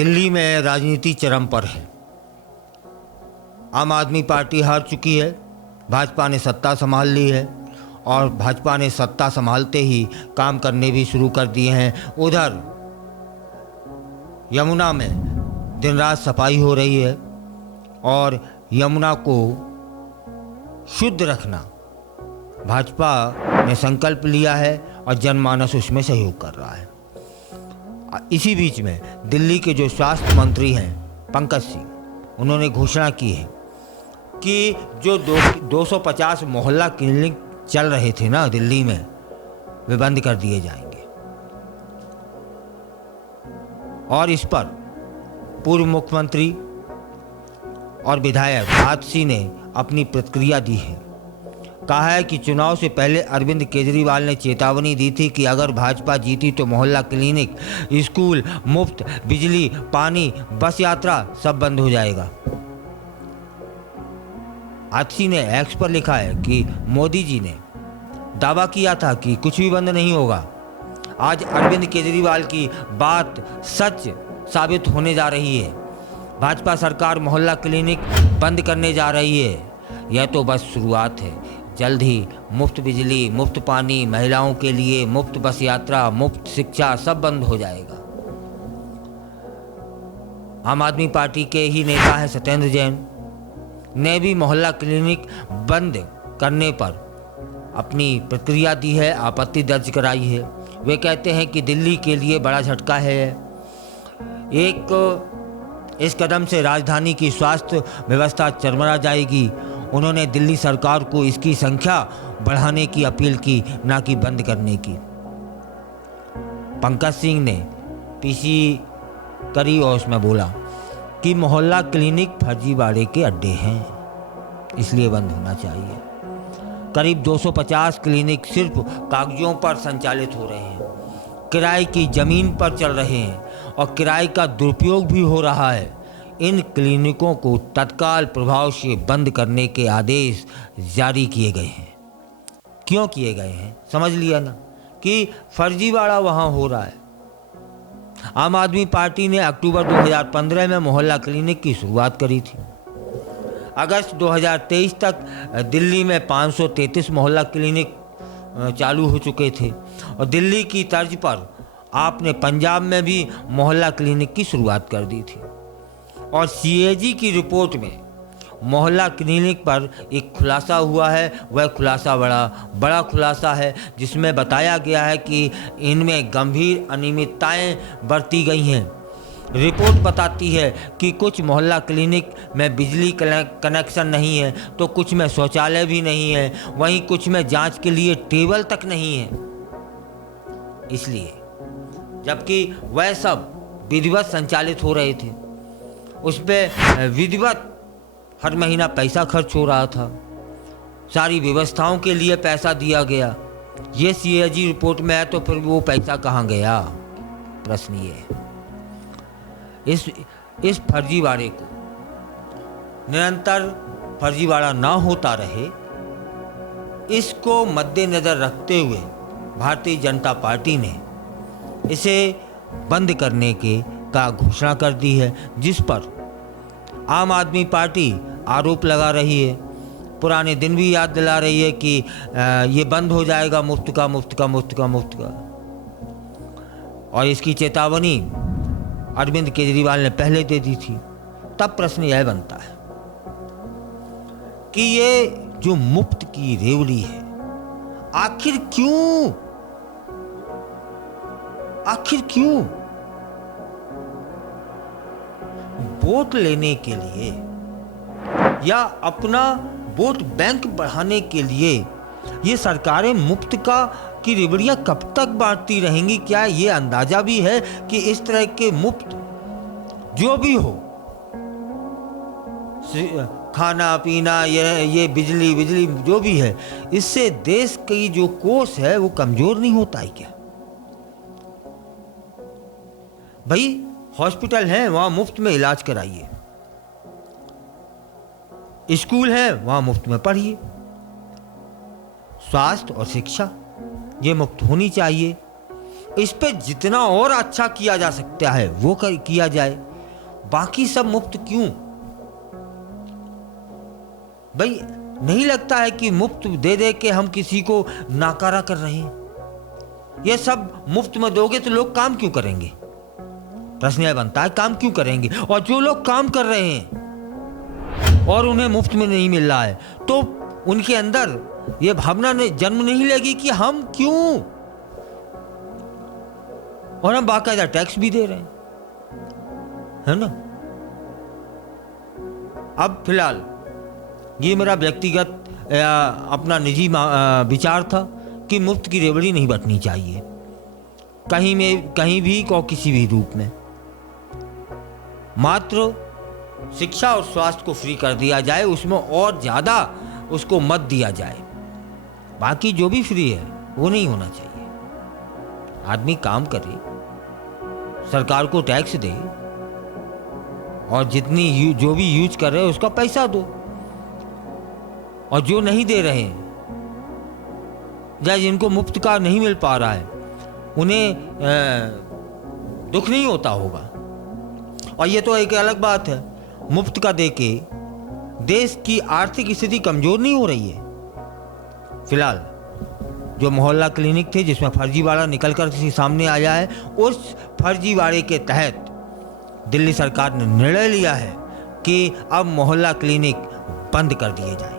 दिल्ली में राजनीति चरम पर है। आम आदमी पार्टी हार चुकी है, भाजपा ने सत्ता संभाल ली है और भाजपा ने सत्ता संभालते ही काम करने भी शुरू कर दिए हैं। उधर यमुना में दिन रात सफाई हो रही है और यमुना को शुद्ध रखना भाजपा ने संकल्प लिया है और जनमानस उसमें सहयोग कर रहा है। इसी बीच में दिल्ली के जो स्वास्थ्य मंत्री हैं पंकज सिंह, उन्होंने घोषणा की है कि जो 250 मोहल्ला क्लिनिक चल रहे थे ना दिल्ली में, वे बंद कर दिए जाएंगे। और इस पर पूर्व मुख्यमंत्री और विधायक आतिशी ने अपनी प्रतिक्रिया दी है। कहा है कि चुनाव से पहले अरविंद केजरीवाल ने चेतावनी दी थी कि अगर भाजपा जीती तो मोहल्ला क्लिनिक, स्कूल, मुफ्त बिजली, पानी, बस यात्रा सब बंद हो जाएगा। आतिशी ने एक्स पर लिखा है कि मोदी जी ने दावा किया था कि कुछ भी बंद नहीं होगा। आज अरविंद केजरीवाल की बात सच साबित होने जा रही है। भाजपा सरकार मोहल्ला क्लिनिक बंद करने जा रही है। यह तो बस शुरुआत है। जल्द ही मुफ्त बिजली, मुफ्त पानी, महिलाओं के लिए मुफ्त बस यात्रा, मुफ्त शिक्षा सब बंद हो जाएगा। आम आदमी पार्टी के ही नेता हैं सत्येंद्र जैन ने भी मोहल्ला क्लिनिक बंद करने पर अपनी प्रतिक्रिया दी है, आपत्ति दर्ज कराई है। वे कहते हैं कि दिल्ली के लिए बड़ा झटका है। इस कदम से राजधानी की स्वास्थ्य व्यवस्था चरमरा जाएगी। उन्होंने दिल्ली सरकार को इसकी संख्या बढ़ाने की अपील की, ना कि बंद करने की। पंकज सिंह ने पीसी करी और उसमें बोला कि मोहल्ला क्लिनिक फर्जीवाड़े के अड्डे हैं, इसलिए बंद होना चाहिए। करीब 250 क्लिनिक सिर्फ कागजों पर संचालित हो रहे हैं, किराए की ज़मीन पर चल रहे हैं और किराए का दुरुपयोग भी हो रहा है। इन क्लिनिकों को तत्काल प्रभाव से बंद करने के आदेश जारी किए गए हैं। क्यों किए गए हैं? समझ लिया ना कि फर्जीवाड़ा वहाँ हो रहा है। आम आदमी पार्टी ने अक्टूबर 2015 में मोहल्ला क्लिनिक की शुरुआत करी थी। अगस्त 2023 तक दिल्ली में 533 मोहल्ला क्लिनिक चालू हो चुके थे और दिल्ली की तर्ज पर आपने पंजाब में भी मोहल्ला क्लिनिक की शुरुआत कर दी थी। और सीएजी की रिपोर्ट में मोहल्ला क्लिनिक पर एक खुलासा हुआ है। वह खुलासा बड़ा खुलासा है, जिसमें बताया गया है कि इनमें गंभीर अनियमितताएं बरती गई हैं। रिपोर्ट बताती है कि कुछ मोहल्ला क्लिनिक में बिजली कनेक्शन नहीं है, तो कुछ में शौचालय भी नहीं है, वहीं कुछ में जांच के लिए टेबल तक नहीं है। इसलिए जबकि वह सब विधिवत संचालित हो रहे थे, उस पर विधिवत हर महीना पैसा खर्च हो रहा था, सारी व्यवस्थाओं के लिए पैसा दिया गया। ये सीएजी रिपोर्ट में है, तो फिर वो पैसा कहाँ गया? प्रश्न ये है। इस फर्जीवाड़े को निरंतर फर्जीवाड़ा ना होता रहे, इसको मद्देनजर रखते हुए भारतीय जनता पार्टी ने इसे बंद करने का घोषणा कर दी है, जिस पर आम आदमी पार्टी आरोप लगा रही है। पुराने दिन भी याद दिला रही है कि ये बंद हो जाएगा मुफ्त का। और इसकी चेतावनी अरविंद केजरीवाल ने पहले दे दी थी। तब प्रश्न यह बनता है कि ये जो मुफ्त की रेवड़ी है, आखिर क्यों? वोट लेने के लिए या अपना वोट बैंक बढ़ाने के लिए ये सरकारें मुफ्त की रेवड़ियां कब तक बांटती रहेंगी? क्या ये अंदाजा भी है कि इस तरह के मुफ्त जो भी हो, खाना पीना, ये बिजली जो भी है, इससे देश की जो कोष है वो कमजोर नहीं होता है क्या? भाई हॉस्पिटल हैं, वहां मुफ्त में इलाज कराइए। स्कूल है, वहां मुफ्त में पढ़िए। स्वास्थ्य और शिक्षा ये मुफ्त होनी चाहिए। इस पे जितना और अच्छा किया जा सकता है वो किया जाए। बाकी सब मुफ्त क्यों? भाई नहीं लगता है कि मुफ्त दे दे के हम किसी को नाकारा कर रहे हैं? ये सब मुफ्त में दोगे तो लोग काम क्यों करेंगे? प्रश्न यह बनता है, काम क्यों करेंगे? और जो लोग काम कर रहे हैं और उन्हें मुफ्त में नहीं मिल रहा है, तो उनके अंदर यह भावना जन्म नहीं लेगी कि हम क्यों? और हम बाकायदा टैक्स भी दे रहे हैं, है ना? अब फिलहाल ये मेरा व्यक्तिगत अपना निजी विचार था कि मुफ्त की रेवड़ी नहीं बंटनी चाहिए कहीं भी और किसी भी रूप में। मात्र शिक्षा और स्वास्थ्य को फ्री कर दिया जाए, उसमें और ज़्यादा उसको मत दिया जाए। बाकी जो भी फ्री है वो नहीं होना चाहिए। आदमी काम करे, सरकार को टैक्स दे और जो भी यूज कर रहे हैं उसका पैसा दो। और जो नहीं दे रहे हैं या जिनको मुफ्त का नहीं मिल पा रहा है, उन्हें दुख नहीं होता होगा। और ये तो एक अलग बात है, मुफ्त का देके देश की आर्थिक स्थिति कमजोर नहीं हो रही है। फिलहाल जो मोहल्ला क्लिनिक थे जिसमें फर्जीवाड़ा निकलकर सामने आया है, उस फर्जीवाड़े के तहत दिल्ली सरकार ने निर्णय लिया है कि अब मोहल्ला क्लिनिक बंद कर दिए जाए।